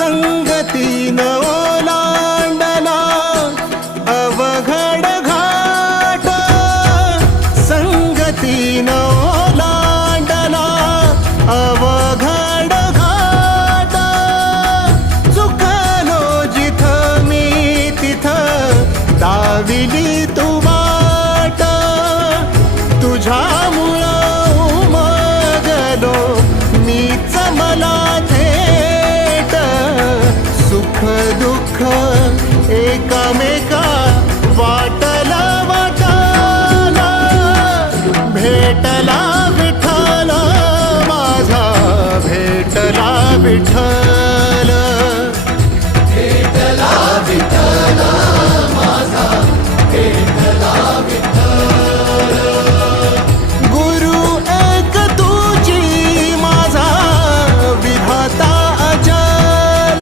संगतीन ओलांडला अवघड घाट, संगतीन ओलांडला अवघड घाट. चुकलो जिथं मी तिथं दाविली तू वाट, तुझ्यामुळं उमगलो मीच मला थेट. सुख दुःख एकामेका